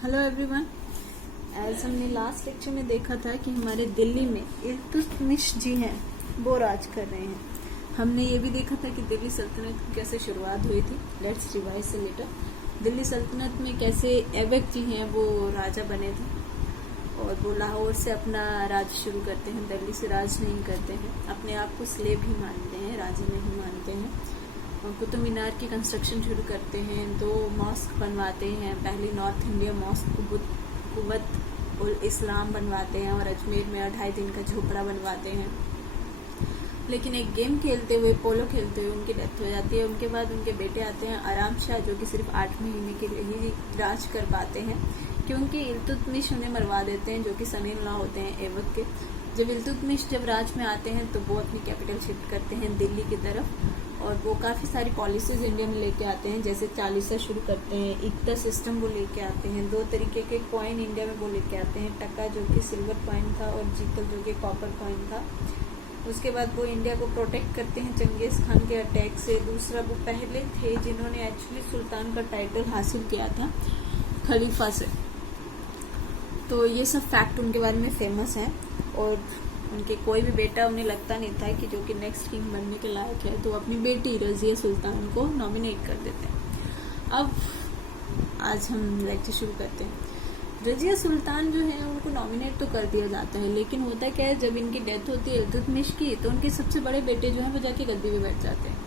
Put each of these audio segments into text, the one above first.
Hello everyone. As हमने last lecture में देखा था कि हमारे दिल्ली में इल्तुतमिश जी हैं, वो राज कर रहे हैं। हमने ये भी देखा था कि दिल्ली सल्तनत की कैसे शुरुआत हुई थी। लेट्स रिवाइज से लेटर। दिल्ली सल्तनत में कैसे ऐबक जी हैं वो राजा बने थे और वो लाहौर से अपना राज शुरू करते हैं, दिल्ली से राज नहीं करते हैं। अपने आप को स्लेव ही मानते हैं, राजा नहीं मानते हैं। कुतुब मीनार की कंस्ट्रक्शन शुरू करते हैं, 2 मॉस्क बनवाते हैं। पहली north India mask कुव्वत ul Islam बनवाते हैं और अजमेर में 2.5 दिन का झोपड़ा बनवाते हैं। लेकिन एक गेम खेलते हुए, पोलो खेलते हुए उनकी डेथ हो जाती है। उनके बाद उनके बेटे आते हैं आराम शाह, जो कि सिर्फ 8 महीने के लिए ही राज कर पाते हैं, क्योंकि इल्तुतमिश उन्हें मरवा देते हैं, जो कि सन इन लॉ होते हैं ऐबक के। जब इल्तुतमिश राज में आते हैं तो वो अपनी कैपिटल शिफ्ट करते हैं दिल्ली की तरफ और वो काफ़ी सारी पॉलिसीज इंडिया में लेके आते हैं। जैसे चालीसा शुरू करते हैं, इक्ता सिस्टम वो लेके आते हैं, 2 तरीके के कॉइन इंडिया में वो लेके आते हैं, टका जो कि सिल्वर कॉइन था और जीकल जो कि कॉपर कॉइन था। उसके बाद वो इंडिया को प्रोटेक्ट करते हैं चंगेज़ खान के अटैक से। दूसरा, वो पहले थे जिन्होंने एक्चुअली सुल्तान का टाइटल हासिल किया था खलीफा से। तो ये सब फैक्ट उनके बारे में फेमस हैं और उनके कोई भी बेटा उन्हें लगता नहीं था कि जो कि नेक्स्ट किंग बनने के लायक है, तो अपनी बेटी रज़िया सुल्तान को नॉमिनेट कर देते हैं। अब आज हम लेक्चर शुरू करते हैं। रज़िया सुल्तान जो है उनको नॉमिनेट तो कर दिया जाता है, लेकिन होता क्या है, जब इनकी डेथ होती है इल्तुतमिश की, तो उनके सबसे बड़े बेटे जो है वो जाके गद्दी पे बैठ जाते हैं।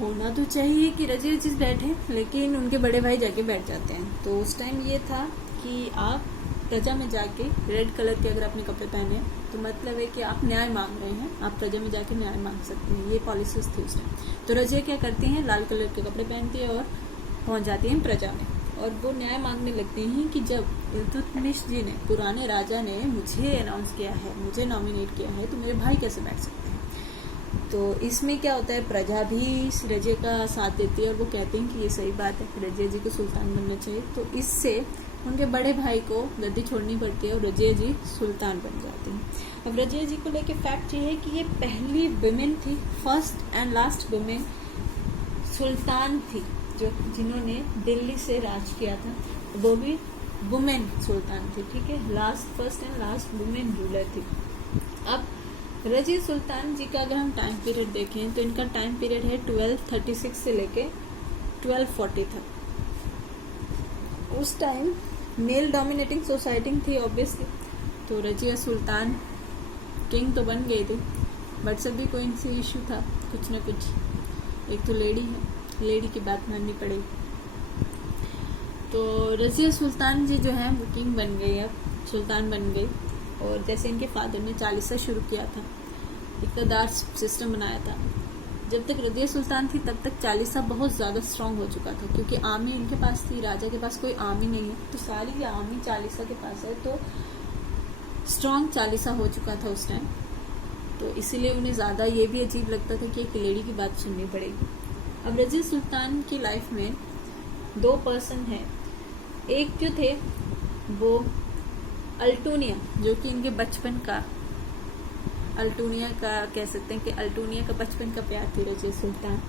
होना तो चाहिए कि रज़िया जी बैठे, लेकिन उनके बड़े भाई जाके बैठ जाते हैं। तो उस टाइम ये था कि आप प्रजा में जाके रेड कलर के अगर अपने कपड़े पहने तो मतलब है कि आप न्याय मांग रहे हैं, आप प्रजा में जाके न्याय मांग सकते हैं। ये पॉलिसीज थी उस टाइम। तो रज़िया क्या करती हैं, लाल कलर के कपड़े पहनती है और पहुंच जाती हैं प्रजा में और वो न्याय मांगने लगती हैं कि जब इल्तुतमिश जी ने, पुराने राजा ने मुझे अनाउंस किया है, मुझे नॉमिनेट किया है, तो मेरे भाई कैसे बैठ सकते हैं। तो इसमें क्या होता है, प्रजा भी रज़िया का साथ देती है और वो कहते हैं कि ये सही बात है, रज़िया जी को सुल्तान बनना चाहिए। तो इससे उनके बड़े भाई को गद्दी छोड़नी पड़ती है और रज़िया जी सुल्तान बन जाती हैं। अब रज़िया जी को लेके फैक्ट ये है कि ये पहली वुमेन थी, फर्स्ट एंड लास्ट वुमेन सुल्तान थी जिन्होंने दिल्ली से राज किया था, वो भी वुमेन सुल्तान थी। ठीक है, first and last women ruler थी। अब रज़िया सुल्तान जी का अगर हम टाइम पीरियड देखें तो इनका टाइम पीरियड है 1236 से लेके 1240 तक। उस टाइम मेल डोमिनेटिंग सोसाइटी थी ऑब्वियसली, तो रज़िया सुल्तान किंग तो बन गई थी, बट सभी को इनसे इशू था कुछ ना कुछ। एक तो लेडी है, लेडी की बात माननी पड़ेगी। तो रज़िया सुल्तान जी जो है वो किंग बन गई, अब सुल्तान बन गई। और जैसे इनके फादर ने चालीसा शुरू किया था, इक़्तिदार सिस्टम बनाया था। जब तक रज़िया सुल्तान थी तब तक चालीसा बहुत ज़्यादा स्ट्रांग हो चुका था, क्योंकि आर्मी इनके पास थी, राजा के पास कोई आर्मी नहीं है, तो सारी आर्मी चालीसा के पास है। तो स्ट्रांग चालीसा हो चुका था उस टाइम, तो इसीलिए उन्हें ज़्यादा ये भी अजीब लगता था कि एक लेडी की बात सुननी पड़ेगी। अब रज़िया सुल्तान की लाइफ में 2 पर्सन हैं। एक जो थे वो अल्टूनिया, जो कि इनके बचपन का, अल्टूनिया का कह सकते हैं कि अल्टूनिया का बचपन का प्यार थी रज़िया सुल्तान।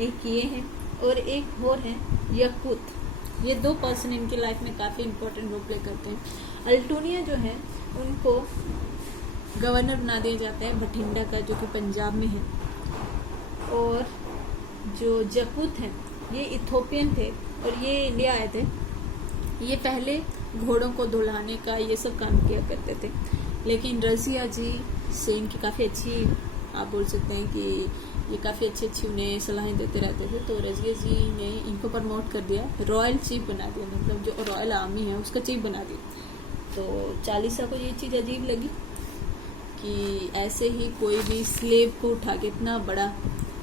एक ये है और एक और है यकूत। ये 2 पर्सन इनकी लाइफ में काफ़ी इंपॉर्टेंट रोल प्ले करते हैं। अल्टूनिया जो है उनको गवर्नर बना दिया जाता है बठिंडा का, जो कि पंजाब में है। और जो यकूत हैं ये इथोपियन थे और ये इंडिया आए थे। ये पहले घोड़ों को धुलाने का ये सब काम किया करते थे, लेकिन रज़िया जी से इनकी काफ़ी अच्छी, आप बोल सकते हैं कि ये काफ़ी अच्छी उन्हें सलाहें देते रहते थे। तो रज़िया जी ने इनको प्रमोट कर दिया, रॉयल चीफ बना दिया, मतलब जो रॉयल आर्मी है उसका चीफ बना दिया। तो चालीसा को ये चीज़ अजीब लगी कि ऐसे ही कोई भी स्लेव को उठा के इतना बड़ा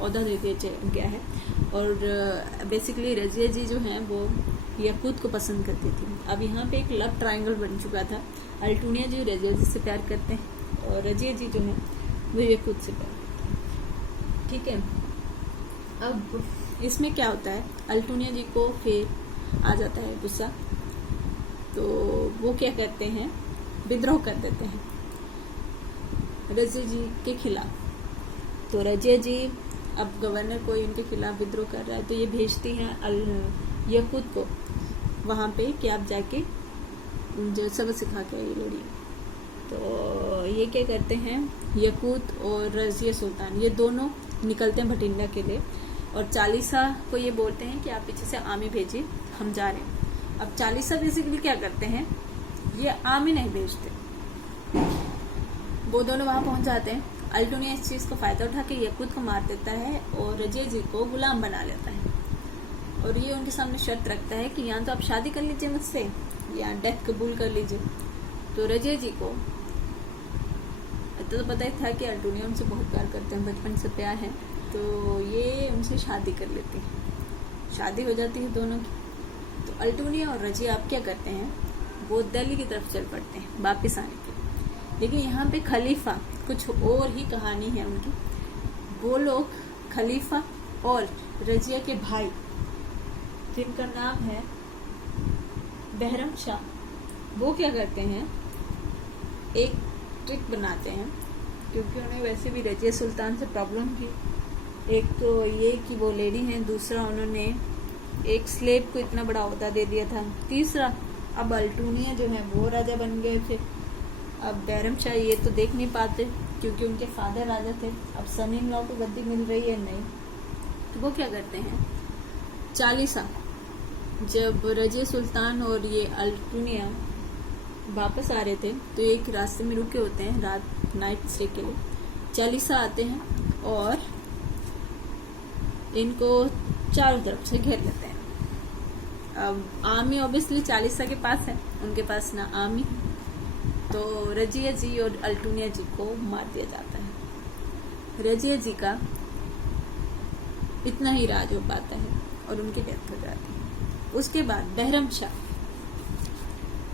ओहदा दे दिया गया है। और बेसिकली रज़िया जी जो हैं वो यकूत को पसंद करती थी। अब यहाँ पे एक लव ट्रायंगल बन चुका था। अल्टूनिया जी रज़िया जी से प्यार करते हैं और रज़िया जी जो है वो यकूत से प्यार करते हैं। ठीक है, अब इसमें क्या होता है, अल्टूनिया जी को फिर आ जाता है गुस्सा, तो वो क्या करते हैं, विद्रोह कर देते हैं रज़िया जी के खिलाफ। तो रज़िया जी अब गवर्नर कोई उनके खिलाफ विद्रोह कर रहा है, तो ये भेजती हैं यकूत को वहाँ पे कि आप जाके जो सबक सिखा के ये लड़िए। तो ये क्या करते हैं, यकूत और रजिया सुल्तान ये दोनों निकलते हैं भटिंडा के लिए, और चालीसा को ये बोलते हैं कि आप पीछे से आर्मी भेजिए, हम जा रहे हैं। अब चालीसा बेसिकली क्या करते हैं, ये आर्मी नहीं भेजते, वो दोनों वहां पहुंच जाते हैं। अल्टूनिया इस चीज का फायदा उठा के यकूत को मार देता है और रजिया जी को गुलाम बना लेता है, और ये उनके सामने शर्त रखता है कि या तो आप शादी कर लीजिए मुझसे या डेथ कबूल कर लीजिए। तो रजिया जी को तो पता ही था कि अल्टूनिया उनसे बहुत प्यार करते हैं, बचपन से प्यार है, तो ये उनसे शादी कर लेते हैं। शादी हो जाती है दोनों की। तो अल्टूनिया और रजिया आप क्या करते हैं, वो दिल्ली की तरफ चल पड़ते हैं वापिस आने के लिए। लेकिन यहाँ पे खलीफा कुछ और ही कहानी है उनकी। वो लोग खलीफा और रजिया के भाई जिनका नाम है बहरम शाह, वो क्या करते हैं, एक ट्रिक बनाते हैं, क्योंकि उन्हें वैसे भी रजिया सुल्तान से प्रॉब्लम थी। एक तो ये कि वो लेडी हैं, दूसरा उन्होंने एक स्लेव को इतना बड़ा ओहदा दे दिया था, तीसरा अब अल्टूनिया जो है वो राजा बन गए थे। अब बहरम शाह ये तो देख नहीं पाते क्योंकि उनके फादर राजा थे, अब सन इन लॉ को गद्दी मिल रही है नहीं, तो वो क्या करते हैं, चालीसा जब रजिया सुल्तान और ये अल्टूनिया वापस आ रहे थे तो एक रास्ते में रुके होते हैं रात नाइट स्टे के लिए। चालीसा आते हैं और इनको चारों तरफ से घेर लेते हैं। अब आर्मी ऑब्वियसली चालीसा के पास है, उनके पास ना आर्मी, तो रजिया जी और अल्टूनिया जी को मार दिया जाता है। रजिया जी का इतना ही राज हो पाता है और उनकी डेथ हो जाती है। उसके बाद बहरम शाह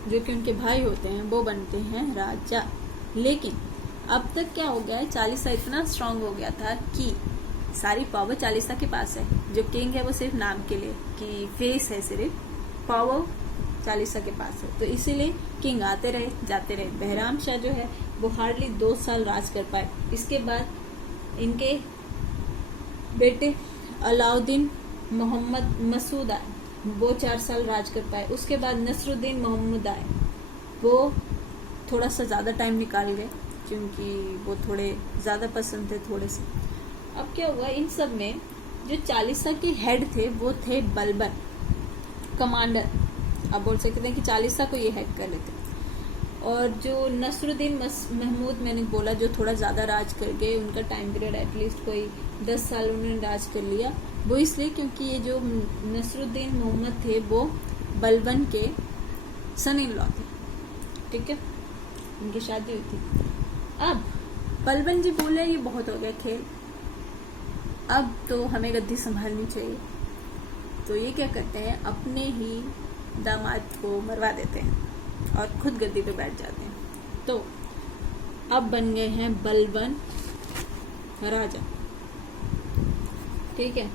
जो कि उनके भाई होते हैं वो बनते हैं राजा। लेकिन अब तक क्या हो गया है, चालीसा इतना स्ट्रांग हो गया था कि सारी पावर चालीसा के पास है। जो किंग है वो सिर्फ नाम के लिए कि फेस है, सिर्फ पावर चालीसा के पास है, तो इसीलिए किंग आते रहे जाते रहे। बहराम शाह जो है वो हार्डली 2 साल राज कर पाए। इसके बाद इनके बेटे अलाउद्दीन मोहम्मद मसूद आए, वो 4 साल राज कर पाए। उसके बाद नसरुद्दीन मोहम्मद आए, वो थोड़ा सा ज़्यादा टाइम निकाल गए क्योंकि वो थोड़े ज़्यादा पसंद थे थोड़े से। अब क्या हुआ, इन सब में जो चालीसा के हेड थे वो थे बलबन, कमांडर। आप बोल सकते हैं कि चालीसा को ये हेड कर लेते। और जो नसरुद्दीन महमूद मैंने बोला जो थोड़ा ज़्यादा राज कर गए, उनका टाइम पीरियड एटलीस्ट कोई 10 साल उन्होंने राज कर लिया। वो इसलिए क्योंकि ये जो नसरुद्दीन मोहम्मद थे वो बलबन के सन इन लॉ थे, ठीक है, उनकी शादी हुई थी। अब बलबन जी बोले ये बहुत हो गया खेल, अब तो हमें गद्दी संभालनी चाहिए। तो ये क्या करते हैं, अपने ही दामाद को मरवा देते हैं और खुद गद्दी पे बैठ जाते हैं। तो अब बन गए हैं बलबन राजा, ठीक है।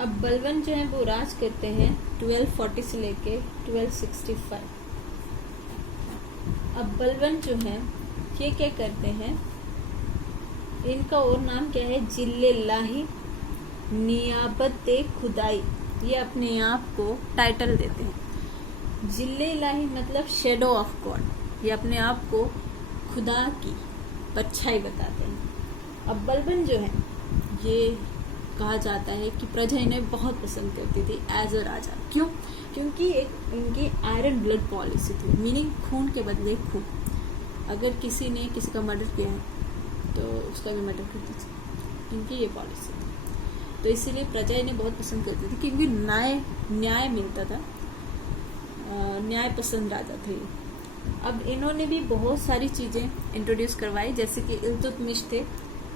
अब बलबन जो है वो राज करते हैं 1240 से लेके 1265। अब बलबन जो है ये क्या करते हैं, इनका और नाम क्या है, जिल्लेलाही नियाबत खुदाई, ये अपने आप को टाइटल देते हैं। जिल्लेलाही मतलब शेडो ऑफ गॉड, ये अपने आप को खुदा की परछाई बताते हैं। अब बलबन जो है ये कहा जाता है कि प्रजा इन्हें बहुत पसंद करती थी एज अ राजा। क्यों? क्योंकि एक इनकी आयरन ब्लड पॉलिसी थी, मीनिंग खून के बदले खून। अगर किसी ने किसी का मर्डर किया है तो उसका भी मर्डर कर दीजिए, इनकी ये पॉलिसी थी। तो इसीलिए प्रजा इन्हें बहुत पसंद करती थी क्योंकि न्याय मिलता था, न्याय पसंद राजा थे। अब इन्होंने भी बहुत सारी चीज़ें इंट्रोड्यूस करवाई, जैसे कि इल्तुतमिश थे,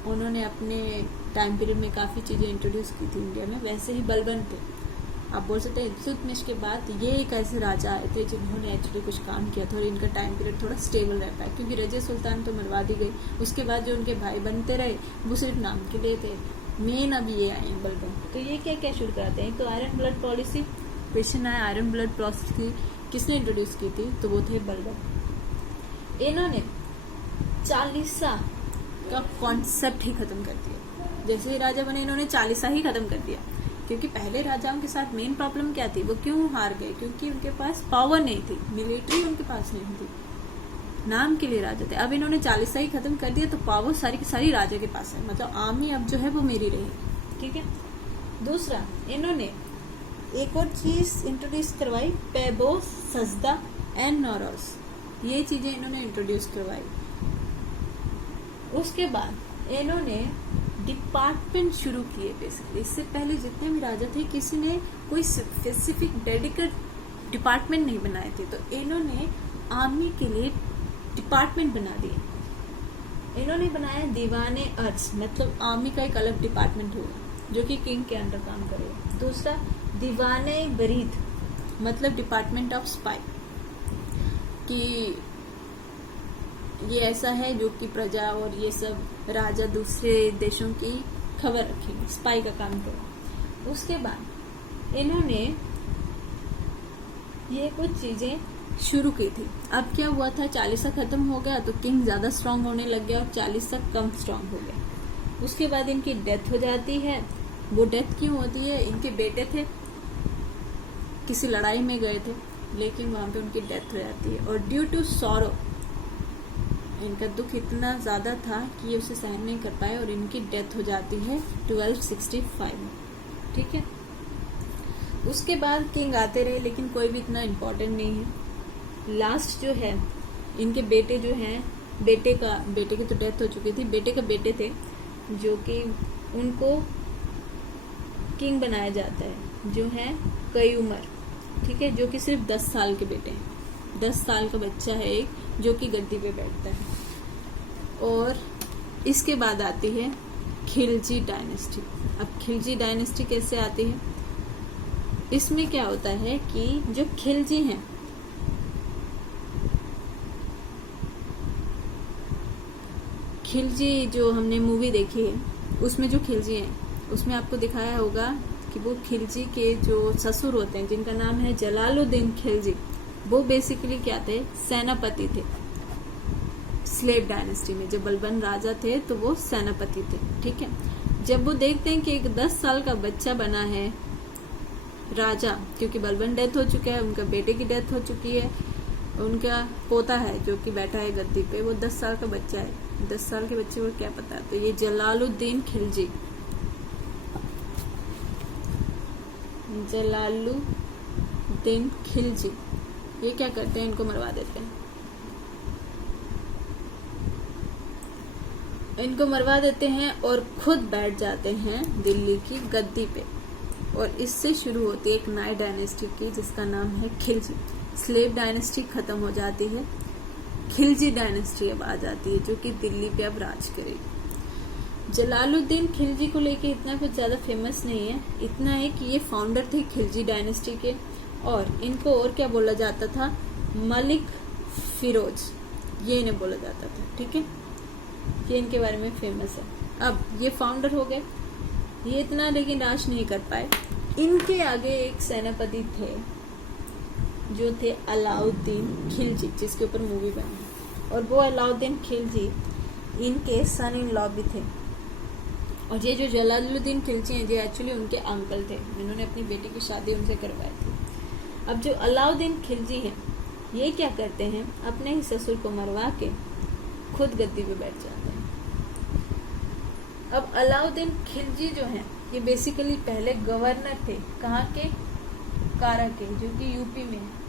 उन्होंने अपने टाइम पीरियड में काफ़ी चीज़ें इंट्रोड्यूस की थी इंडिया में। वैसे ही बलबन थे, आप बोल सकते हैं इल्तुतमिश के बाद ये एक ऐसे राजा आए थे जिन्होंने एक्चुअली कुछ काम किया था और इनका टाइम पीरियड थोड़ा स्टेबल रह पाया, क्योंकि रजिया सुल्तान तो मरवा दी गई। उसके बाद जो उनके भाई बनते रहे वो सिर्फ नाम के लिए थे, मेन अब ये आए बलबन। तो ये क्या क्या शुरू कराते हैं, तो आयरन ब्लड पॉलिसी, क्वेश्चन आया आयरन ब्लड पॉलिसी किसने इंट्रोड्यूस की थी, तो वो थे बलबन। इन्होंने चालीसा का कॉन्सेप्ट ही खत्म कर दिया। जैसे ही राजा बने इन्होंने चालीसा ही खत्म कर दिया। क्योंकि पहले राजाओं के साथ मेन प्रॉब्लम क्या थी, वो क्यों हार गए, क्योंकि उनके पास पावर नहीं थी, मिलिट्री उनके पास नहीं थी, नाम के लिए राजा थे। अब इन्होंने चालीसाई खत्म कर दिया तो पावर सारी की सारी राजा के पास है, मतलब आर्मी अब जो है वो मेरी रहेगी, ठीक है। दूसरा, इन्होंने एक और चीज इंट्रोड्यूस करवाई, पेबो, सजदा एंड नौरोज, ये चीजें इन्होंने इंट्रोड्यूस करवाई। उसके बाद इन्होंने डिपार्टमेंट शुरू किए बेसिकली। इससे पहले जितने भी राजा थे किसी ने कोई स्पेसिफिक डेडिकेट डिपार्टमेंट नहीं बनाए थे, तो इन्होंने आर्मी के लिए डिपार्टमेंट बना दिए। इन्होंने बनाया दीवाने अर्ज, मतलब आर्मी का एक अलग डिपार्टमेंट होगा जो कि किंग के अंडर काम करेगा। दूसरा, दीवाने बरीद, मतलब डिपार्टमेंट ऑफ स्पाई, कि ये ऐसा है जो कि प्रजा और ये सब राजा दूसरे देशों की खबर रखेंगे, स्पाई का काम करेगा। उसके बाद इन्होंने ये कुछ चीजें शुरू की थी। अब क्या हुआ था, 40 खत्म हो गया तो किंग ज्यादा स्ट्रांग होने लग गया और 40 तक कम स्ट्रांग हो गया। उसके बाद इनकी डेथ हो जाती है। वो डेथ क्यों होती है, इनके बेटे थे, किसी लड़ाई में गए थे, लेकिन वहां पे उनकी डेथ हो जाती है। और ड्यू टू सॉरो, इनका दुख इतना ज्यादा था कि ये उसे सहन नहीं कर पाए और इनकी डेथ हो जाती है 1265 में, ठीक है। उसके बाद किंग आते रहे लेकिन कोई भी इतना इम्पोर्टेंट नहीं है। लास्ट जो है, इनके बेटे जो हैं, बेटे की तो डेथ हो चुकी थी, बेटे के बेटे थे जो कि उनको किंग बनाया जाता है, जो है कई उम्र, ठीक है, जो कि सिर्फ 10 साल के बेटे हैं। 10 साल का बच्चा है एक, जो कि गद्दी पे बैठता है। और इसके बाद आती है खिलजी डायनेस्टी। अब खिलजी डायनेस्टी कैसे आती है, इसमें क्या होता है कि जो खिलजी हैं, खिलजी जो हमने मूवी देखी है उसमें जो खिलजी हैं, उसमें आपको दिखाया होगा कि वो खिलजी के जो ससुर होते हैं, जिनका नाम है जलालुद्दीन खिलजी, वो बेसिकली क्या थे, सेनापति थे। स्लेव डायनेस्टी में जब बलबन राजा थे तो वो सेनापति थे, ठीक है। जब वो देखते हैं कि एक 10 साल का बच्चा बना है राजा, क्योंकि बलबन डेथ हो चुका है, उनका बेटे की डेथ हो चुकी है, उनका पोता है जो कि बैठा है गद्दी पे, वो 10 साल का बच्चा है। 10 साल के बच्चे को क्या पता, तो ये जलालुद्दीन खिलजी, जलालुद्दीन खिलजी, ये क्या करते हैं, इनको मरवा देते हैं। इनको मरवा देते हैं और खुद बैठ जाते हैं दिल्ली की गद्दी पे। और इससे शुरू होती है एक नई डायनेस्टी की, जिसका नाम है खिलजी। स्लेव डायनेस्टी खत्म हो जाती है, खिलजी डायनेस्टी अब आ जाती है, जो कि दिल्ली पे अब राज करेगी। जलालुद्दीन खिलजी को लेके इतना कुछ ज्यादा फेमस नहीं है, इतना है कि ये फाउंडर थे खिलजी डायनेस्टी के, और इनको और क्या बोला जाता था, मलिक फिरोज, ये इन्हें बोला जाता था, ठीक है। ये इनके बारे में फेमस है। अब ये फाउंडर हो गए, ये इतना लेकिन राज नहीं कर पाए। इनके आगे एक सेनापति थे जो थे अलाउद्दीन खिलजी, जिसके ऊपर मूवी बनी, और वो अलाउद्दीन खिलजी इनके सन इन लॉ भी थे। और ये जो जलालुद्दीन खिलजी हैं, ये एक्चुअली उनके अंकल थे, जिन्होंने अपनी बेटी की शादी उनसे करवाई थी। अब जो अलाउद्दीन खिलजी हैं, ये क्या करते हैं, अपने ही ससुर को मरवा के खुद गद्दी पे बैठ जाते हैं। अब अलाउद्दीन खिलजी जो हैं, ये बेसिकली पहले गवर्नर थे, कहाँ के, कारा के, जो कि यूपी में है।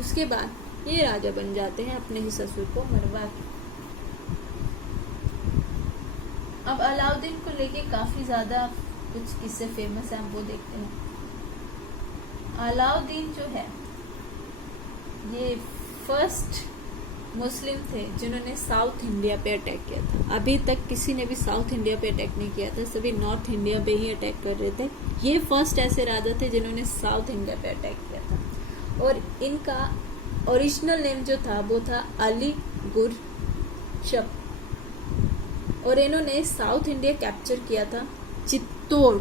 उसके बाद ये राजा बन जाते हैं अपने ही ससुर को मरवा के। अब अलाउद्दीन को लेके काफी ज्यादा कुछ किस्से फेमस हैं, हम वो देखते हैं। अलाउद्दीन जो है, ये फर्स्ट मुस्लिम थे जिन्होंने साउथ इंडिया पे अटैक किया था। अभी तक किसी ने भी साउथ इंडिया पे अटैक नहीं किया था, सभी नॉर्थ इंडिया पे ही अटैक कर रहे थे। ये फर्स्ट ऐसे राजा थे जिन्होंने साउथ इंडिया पे अटैक किया था। और इनका ओरिजिनल नेम जो था वो था अली गुरशब, और इन्होंने साउथ इंडिया कैप्चर किया था, चित्तौड़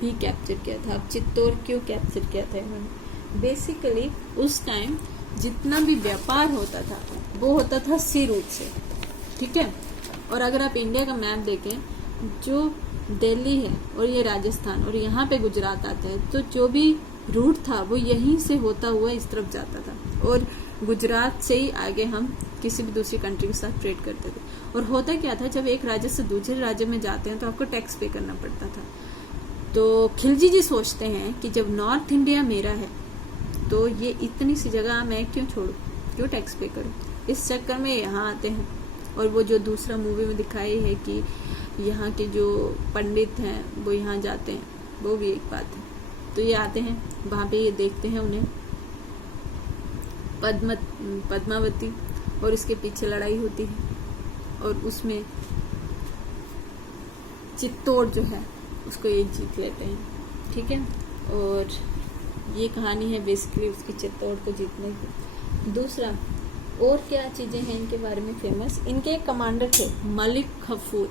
भी कैप्चर किया था। अब चित्तौड़ क्यों कैप्चर किया था इन्होंने, बेसिकली उस टाइम जितना भी व्यापार होता था वो होता था सी रूट से, ठीक है। और अगर आप इंडिया का मैप देखें, जो दिल्ली है और ये राजस्थान और यहाँ पे गुजरात आता है, तो जो भी रूट था वो यहीं से होता हुआ इस तरफ जाता था और गुजरात से ही आगे हम किसी भी दूसरी कंट्री के साथ ट्रेड करते थे। और होता क्या था, जब एक राज्य से दूसरे राज्य में जाते हैं तो आपको टैक्स पे करना पड़ता था। तो खिलजी जी सोचते हैं कि जब नॉर्थ इंडिया मेरा है तो ये इतनी सी जगह मैं क्यों छोड़ूं, क्यों टैक्स पे करूं। इस चक्कर में यहाँ आते हैं। और वो जो दूसरा मूवी में दिखाई है कि यहाँ के जो पंडित हैं वो यहाँ जाते हैं, वो भी एक बात है। तो ये आते हैं वहाँ पे, ये देखते हैं उन्हें पद्मावती और इसके पीछे लड़ाई होती है और उसमें चित्तौड़ जो है उसको ये जीत लेते हैं, ठीक है। और ये कहानी है बेसिकली उसकी चित्तौड़ को जीतने की। दूसरा और क्या चीज़ें हैं इनके बारे में फेमस, इनके एक कमांडर थे मलिक कफूर,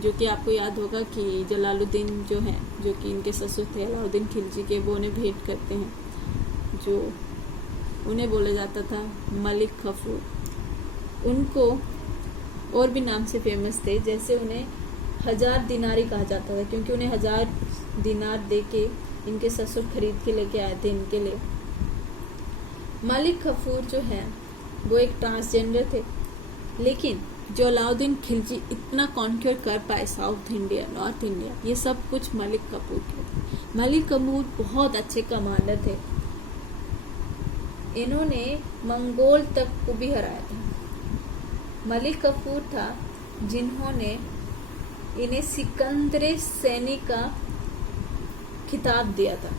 जो कि आपको याद होगा कि जलालुद्दीन जो हैं, जो कि इनके ससुर थे अलाउद्दीन खिलजी के, वो उन्हें भेंट करते हैं, जो उन्हें बोला जाता था मलिक कफूर। उनको और भी नाम से फेमस थे, जैसे उन्हें 1000 दिनारी कहा जाता था क्योंकि उन्हें 1000 दिनार दे के इनके ससुर खरीद के लेके आए थे इनके लिए। मलिक कफूर जो है वो एक ट्रांसजेंडर थे, लेकिन जो अलाउद्दीन खिलजी इतना कॉन्क्योर कर पाए साउथ इंडिया, नॉर्थ इंडिया, ये सब कुछ मलिक कफूर के थे। मलिक कफूर बहुत अच्छे कमांडर थे। इन्होंने मंगोल तक को भी हराया था। मलिक कफूर था जिन्होंने इन्हें सिकंदर सैनी का खिताब दिया था,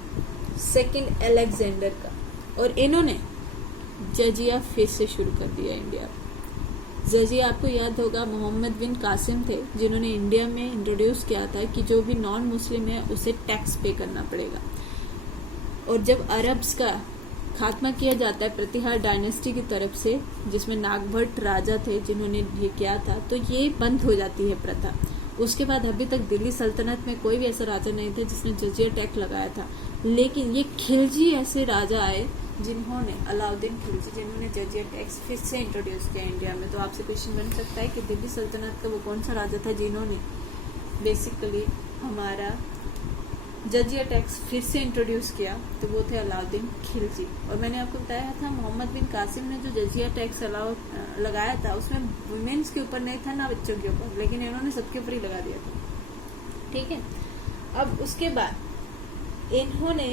सेकंड अलेक्जेंडर का। और इन्होंने जजिया फिर से शुरू कर दिया इंडिया। जजिया आपको याद होगा मोहम्मद बिन कासिम थे जिन्होंने इंडिया में इंट्रोड्यूस किया था कि जो भी नॉन मुस्लिम है उसे टैक्स पे करना पड़ेगा। और जब अरब्स का खात्मा किया जाता है प्रतिहार डायनेस्टी की तरफ से, जिसमें नागभट्ट राजा थे जिन्होंने ये किया था, तो ये बंद हो जाती है प्रथा। उसके बाद अभी तक दिल्ली सल्तनत में कोई भी ऐसा राजा नहीं था जिसने जजिया टैक्स लगाया था, लेकिन ये खिलजी ऐसे राजा आए जिन्होंने, अलाउद्दीन खिलजी, जिन्होंने जजिया टैक्स फिर से इंट्रोड्यूस किया इंडिया में। तो आपसे क्वेश्चन बन सकता है कि दिल्ली सल्तनत का वो कौन सा राजा था जिन्होंने बेसिकली हमारा जजिया टैक्स फिर से इंट्रोड्यूस किया, तो वो थे अलाउद्दीन खिलजी। और मैंने आपको बताया था मोहम्मद बिन कासिम ने जो जजिया टैक्स लगाया था उसमें वुमेन्स के ऊपर नहीं था ना बच्चों के ऊपर, लेकिन इन्होंने सबके ऊपर ही लगा दिया था, ठीक है। अब उसके बाद इन्होंने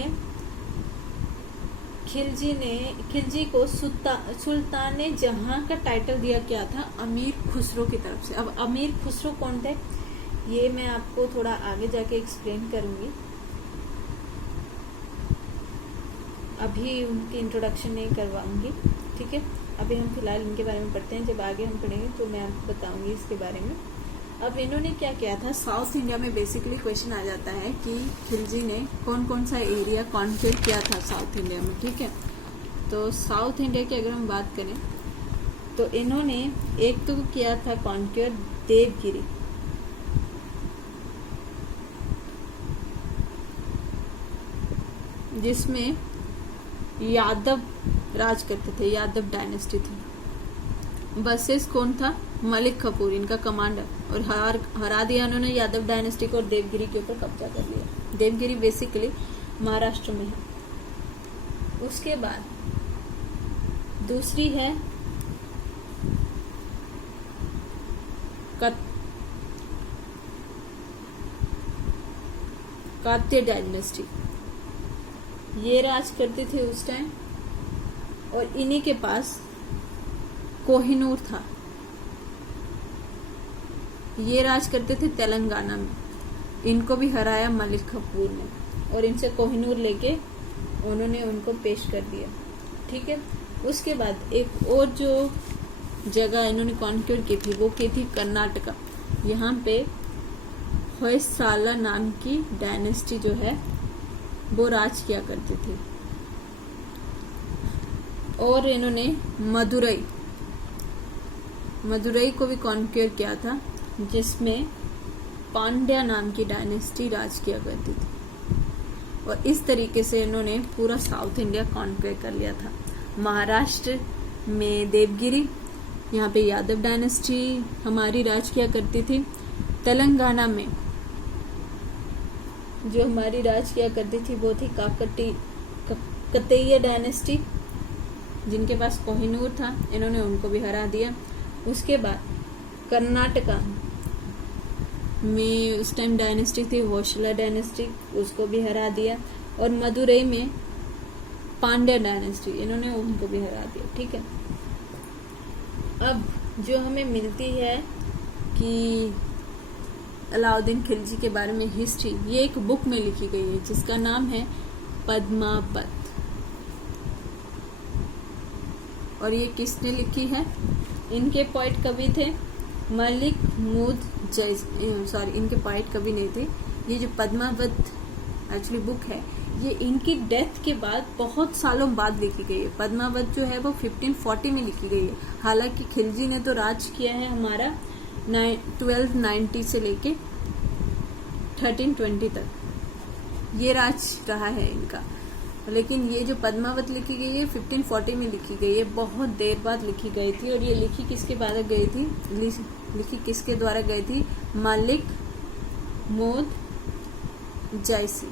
खिलजी को सुल्तान जहां का टाइटल दिया गया था अमीर खुसरो की तरफ से। अब अमीर खुसरो कौन थे ये मैं आपको थोड़ा आगे जाके एक्सप्लेन करूंगी, अभी उनकी इंट्रोडक्शन नहीं करवाऊंगी, ठीक है। अभी हम फिलहाल इनके बारे में पढ़ते हैं, जब आगे हम पढ़ेंगे तो मैं आपको बताऊंगी इसके बारे में। अब इन्होंने क्या किया था, साउथ इंडिया में बेसिकली क्वेश्चन आ जाता है कि खिलजी ने कौन कौन सा एरिया कॉन्क्योर किया था साउथ इंडिया में, ठीक है। तो साउथ इंडिया की अगर हम बात करें तो इन्होंने एक तो किया था कॉन्क्योर देवगिरी, जिसमें यादव राज करते थे, यादव डायनेस्टी थी। वर्सेस कौन था, मलिक कफूर इनका कमांडर, और हरा दिया उन्होंने यादव डायनेस्टी को और देवगिरी के ऊपर कब्जा कर लिया। देवगिरी बेसिकली महाराष्ट्र में है। उसके बाद दूसरी है कात्य डायनेस्टी, ये राज करते थे उस टाइम, और इन्हीं के पास कोहिनूर था, ये राज करते थे तेलंगाना में। इनको भी हराया मलिक कफूर ने और इनसे कोहिनूर लेके उन्होंने उनको पेश कर दिया, ठीक है। उसके बाद एक और जो जगह इन्होंने कॉन्क्योर की थी वो की थी कर्नाटका। यहाँ पे होयसाला नाम की डायनेस्टी जो है वो राज किया करती थी। और इन्होंने मदुरई को भी कॉन्क्योर किया था, जिसमें पांड्या नाम की डायनेस्टी राज किया करती थी। और इस तरीके से इन्होंने पूरा साउथ इंडिया कॉन्क्वेयर कर लिया था। महाराष्ट्र में देवगिरी, यहाँ पे यादव डायनेस्टी हमारी राज किया करती थी। तेलंगाना में जो हमारी राज किया करती थी वो थी काकतीय डायनेस्टी, जिनके पास कोहिनूर था, इन्होंने उनको भी हरा दिया। उसके बाद कर्नाटका में उस टाइम डायनेस्टी थी होयसला डायनेस्टी, उसको भी हरा दिया। और मदुरई में पांड्या डायनेस्टी, इन्होंने उनको भी हरा दिया। ठीक है, अब जो हमें मिलती है कि अलाउद्दीन खिलजी के बारे में हिस्ट्री, ये एक बुक में लिखी गई है जिसका नाम है पद्मावत। और ये किसने लिखी है? इनके पोइट कवि थे मलिक मुद सॉरी, इनके पोइट कवि नहीं थे। ये जो पद्मावत एक्चुअली बुक है, ये इनकी डेथ के बाद बहुत सालों बाद लिखी गई है। पद्मावत जो है वो 1540 में लिखी गई है। हालांकि खिलजी ने तो राज किया है हमारा 1290 से लेके 1320 तक, ये राज रहा है इनका। लेकिन ये जो पद्मावत लिखी गई है 1540 में लिखी गई है, बहुत देर बाद लिखी गई थी। और ये लिखी किसके बाद गई थी? लिखी किसके द्वारा गई थी? मलिक मुद जैसी।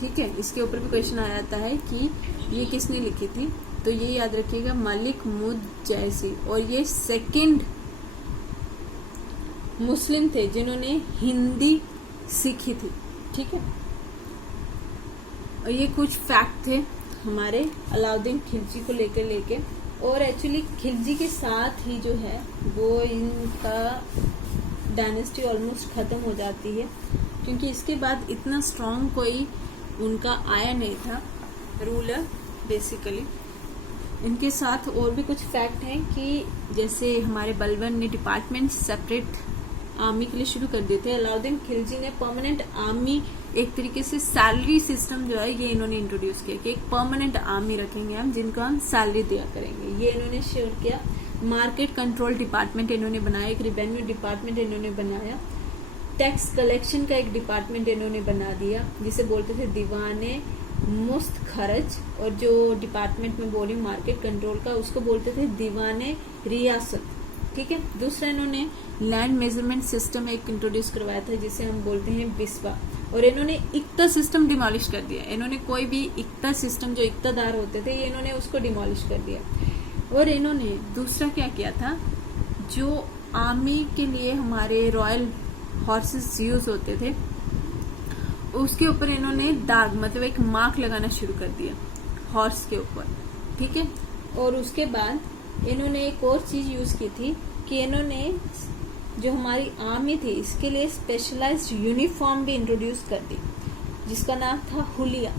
ठीक है, इसके ऊपर भी क्वेश्चन आ जाता है कि ये किसने लिखी थी, तो ये याद रखिएगा मलिक मुद जैसी। और ये सेकंड मुस्लिम थे जिन्होंने हिंदी सीखी थी। ठीक है, और ये कुछ फैक्ट थे हमारे अलाउद्दीन खिलजी को लेके। और एक्चुअली खिलजी के साथ ही जो है वो इनका डायनेस्टी ऑलमोस्ट खत्म हो जाती है, क्योंकि इसके बाद इतना स्ट्रांग कोई उनका आया नहीं था रूलर बेसिकली। इनके साथ और भी कुछ फैक्ट हैं कि जैसे हमारे बलबन ने डिपार्टमेंट सेपरेट आर्मी के लिए शुरू कर दिए थे। अलाउद्दीन खिलजी ने परमानेंट आर्मी, एक तरीके से सैलरी सिस्टम जो है ये इन्होंने इंट्रोड्यूस किया कि एक परमानेंट आर्मी रखेंगे हम, जिनको हम सैलरी दिया करेंगे, ये इन्होंने शेयर किया। मार्केट कंट्रोल डिपार्टमेंट इन्होंने बनाया, एक रिवेन्यू डिपार्टमेंट इन्होंने बनाया, टैक्स कलेक्शन का एक डिपार्टमेंट इन्होंने बना दिया जिसे बोलते थे दीवाने मुस्त खर्च। और जो डिपार्टमेंट में बोली मार्केट कंट्रोल का, उसको बोलते थे दीवाने रियासत। ठीक है, दूसरा इन्होंने लैंड मेजरमेंट सिस्टम एक इंट्रोड्यूस करवाया था जिसे हम बोलते हैं बिस्वा। और इन्होंने इक्ता सिस्टम डिमोलिश कर दिया। इन्होंने कोई भी इक्ता सिस्टम जो इक्तादार होते थे, ये इन्होंने उसको डिमोलिश कर दिया। और इन्होंने दूसरा क्या किया था, जो आर्मी के लिए हमारे रॉयल हॉर्सेस यूज होते थे, उसके ऊपर इन्होंने दाग मतलब एक मार्क लगाना शुरू कर दिया हॉर्स के ऊपर। ठीक है, और उसके बाद इन्होंने एक और चीज यूज की थी कि इन्होंने जो हमारी आर्मी थी इसके लिए स्पेशलाइज्ड यूनिफॉर्म भी इंट्रोड्यूस कर दी जिसका नाम था हुलिया।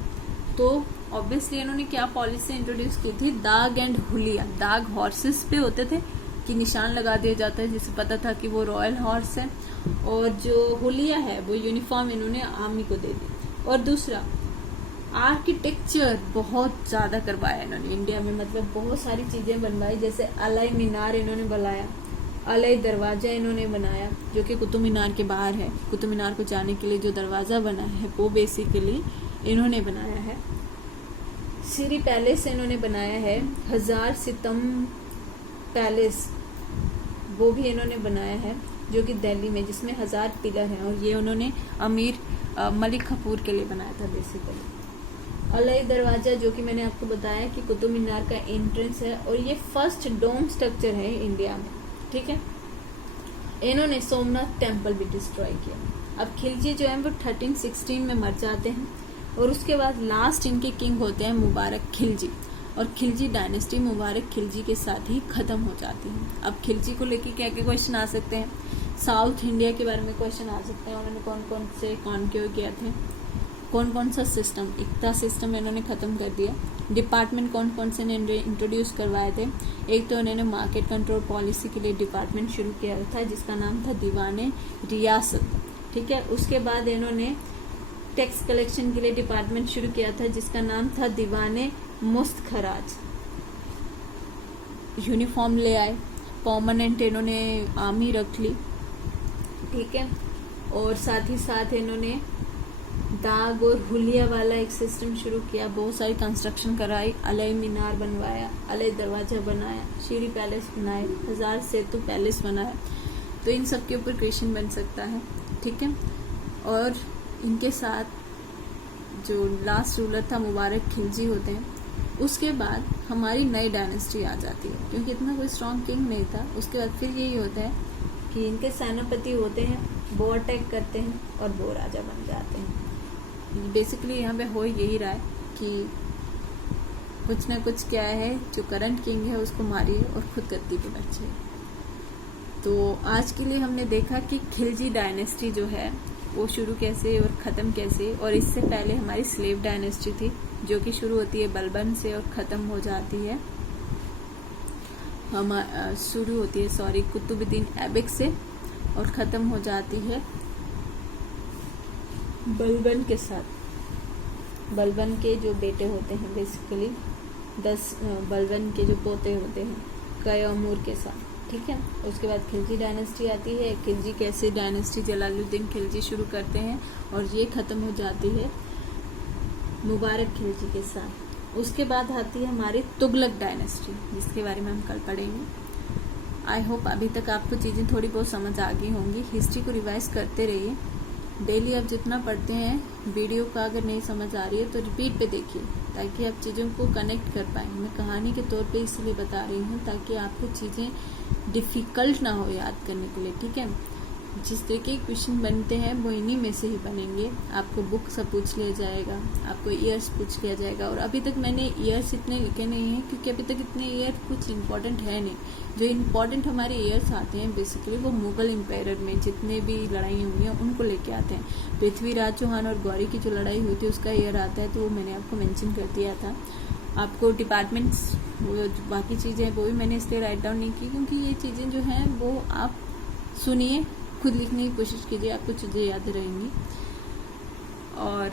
तो ऑब्वियसली इन्होंने क्या पॉलिसी इंट्रोड्यूस की थी? दाग एंड हुलिया। दाग हॉर्सेस पे होते थे कि निशान लगा दिया जाता है जिससे पता था कि वो रॉयल हॉर्स है, और जो हुलिया है वो यूनिफॉर्म इन्होंने आर्मी को दे दी। और दूसरा आर्किटेक्चर बहुत ज्यादा करवाया इन्होंने इंडिया में, मतलब बहुत सारी चीजें बनवाई, जैसे अलई मीनार इन्होंने बनाया, अलई दरवाजा इन्होंने बनाया जो कि कुतुब मीनार के बाहर है। कुतुब मीनार को जाने के लिए जो दरवाजा बना है वो बेसिकली इन्होंने बनाया है। सीरी पैलेस इन्होंने बनाया है, 1000 सितम पैलेस वो भी इन्होंने बनाया है जो कि दिल्ली में, जिसमें 1000 पिलर हैं। और ये उन्होंने अमीर मलिक कफूर के लिए बनाया था बेसिकली। अलई दरवाजा जो कि मैंने आपको बताया कि कुतुब मीनार का एंट्रेंस है, और ये फर्स्ट डोम स्ट्रक्चर है इंडिया में। ठीक है, इन्होंने सोमनाथ टेम्पल भी डिस्ट्रॉय किया। अब खिलजी जो है वो 1316 में मर जाते हैं, और उसके बाद लास्ट इनके किंग होते हैं मुबारक खिलजी, और खिलजी डायनेस्टी मुबारक खिलजी के साथ ही खत्म हो जाती है। अब खिलजी को लेके क्या क्या क्वेश्चन आ सकते हैं? साउथ इंडिया के बारे में क्वेश्चन आ सकते हैं, उन्होंने कौन कौन से कॉन्क्योर किया थे, कौन कौन सा सिस्टम, इक्ता सिस्टम इन्होंने खत्म कर दिया, डिपार्टमेंट कौन कौन से ने इंट्रोड्यूस करवाए थे। एक तो उन्होंने मार्केट कंट्रोल पॉलिसी के लिए डिपार्टमेंट शुरू किया था जिसका नाम था दीवाने रियासत। ठीक है, उसके बाद इन्होंने टैक्स कलेक्शन के लिए डिपार्टमेंट शुरू किया था जिसका नाम था दीवाने मुस्त खराज। यूनिफॉर्म ले आए, परमानेंट इन्होंने आर्मी रख ली। ठीक है, और साथ ही साथ इन्होंने दाग और हुलिया वाला एक सिस्टम शुरू किया, बहुत सारी कंस्ट्रक्शन कराई, अलई मीनार बनवाया, अलई दरवाजा बनाया, शीरी पैलेस बनाए, 1000 सेतु पैलेस बनाया। तो इन सब के ऊपर क्वेश्चन बन सकता है। ठीक है, और इनके साथ जो लास्ट रूलर था मुबारक खिलजी होते हैं। उसके बाद हमारी नई डायनेस्टी आ जाती है, क्योंकि इतना कोई स्ट्रॉन्ग किंग नहीं था। उसके बाद फिर यही होता है कि इनके सेनापति होते हैं, वो अटैक करते हैं और वो राजा बन जाते हैं। बेसिकली यहाँ पे हो यही रहा है कि कुछ ना कुछ क्या है, जो करंट किंग है उसको मारिए और खुद गद्दी पे बैठिए। तो आज के लिए हमने देखा कि खिलजी डायनेस्टी जो है वो शुरू कैसे और ख़त्म कैसे, और इससे पहले हमारी स्लेव डायनेस्टी थी जो कि शुरू होती है बलबन से और ख़त्म हो जाती है कुतुबुद्दीन ऐबक से और ख़त्म हो जाती है बलबन के साथ। बलबन के जो बेटे होते हैं बेसिकली 10 बलबन के जो पोते होते हैं कयमूर के साथ, ठीक है। उसके बाद खिलजी डायनेस्टी आती है। खिलजी कैसे डायनेस्टी जलालुद्दीन खिलजी शुरू करते हैं और ये ख़त्म हो जाती है मुबारक खिलजी के साथ। उसके बाद आती है हमारी तुगलक डायनेस्टी, जिसके बारे में हम कल पढ़ेंगे। आई होप अभी तक आपको चीज़ें थोड़ी बहुत समझ आ गई होंगी। हिस्ट्री को रिवाइज करते रहिए डेली। आप जितना पढ़ते हैं वीडियो का अगर नहीं समझ आ रही है तो रिपीट पे देखिए, ताकि आप चीज़ों को कनेक्ट कर पाएँ। मैं कहानी के तौर पे इसलिए बता रही हूँ ताकि आपको चीज़ें डिफ़िकल्ट ना हो याद करने के लिए, ठीक है। जिस तरीके के क्वेश्चन बनते हैं वो इन्हीं में से ही बनेंगे। आपको बुक से पूछ लिया जाएगा, आपको ईयर्स पूछ लिया जाएगा। और अभी तक मैंने ईयर्स इतने लिखे नहीं हैं क्योंकि अभी तक इतने ईयर कुछ इम्पोर्टेंट है नहीं। जो इम्पोर्टेंट हमारे ईयर्स आते हैं बेसिकली वो मुगल एम्पायर में जितने भी लड़ाई हुई हैं उनको लेके आते हैं। पृथ्वीराज चौहान और गौरी की जो लड़ाई हुई थी उसका ईयर आता है, तो वो मैंने आपको मेंशन कर दिया था। आपको डिपार्टमेंट्स बाकी चीज़ें वो भी मैंने इसलिए राइट डाउन नहीं की क्योंकि ये चीज़ें जो हैं वो आप सुनिए, खुद लिखने की कोशिश कीजिए, आपको चीज़ें याद रहेंगी। और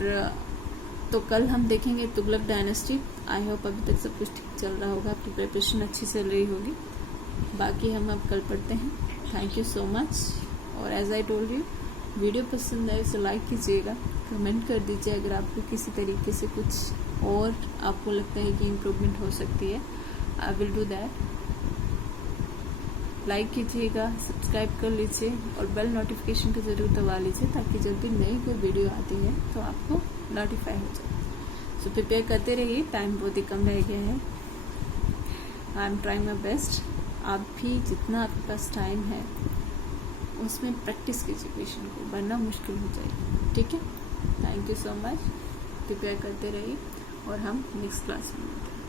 तो कल हम देखेंगे तुगलक डायनेस्टी। आई होप अभी तक सब कुछ ठीक चल रहा होगा, आपकी प्रिपरेशन अच्छी चल रही होगी। बाकी हम अब कल पढ़ते हैं। Thank you so much. और as I told you, video पसंद आए तो लाइक कीजिएगा, कमेंट कर दीजिए अगर आपको किसी तरीके से कुछ और आपको लगता है कि इम्प्रूवमेंट हो सकती है। I will do that. Like कीजिएगा, सब्सक्राइब कर लीजिए और बेल नोटिफिकेशन को ज़रूर दबा लीजिए ताकि जब भी नई कोई वीडियो आती है तो आपको नोटिफाई हो जाए। सो प्रिपेयर करते रहिए, टाइम बहुत ही कम रह गया है। I am trying my best. आप भी जितना आपके पास टाइम है उसमें प्रैक्टिस कीजिए क्वेश्चन को, वरना मुश्किल हो जाएगी, ठीक है। Thank you so much. Prepare करते रहिए और हम नेक्स्ट क्लास में मिलते हैं।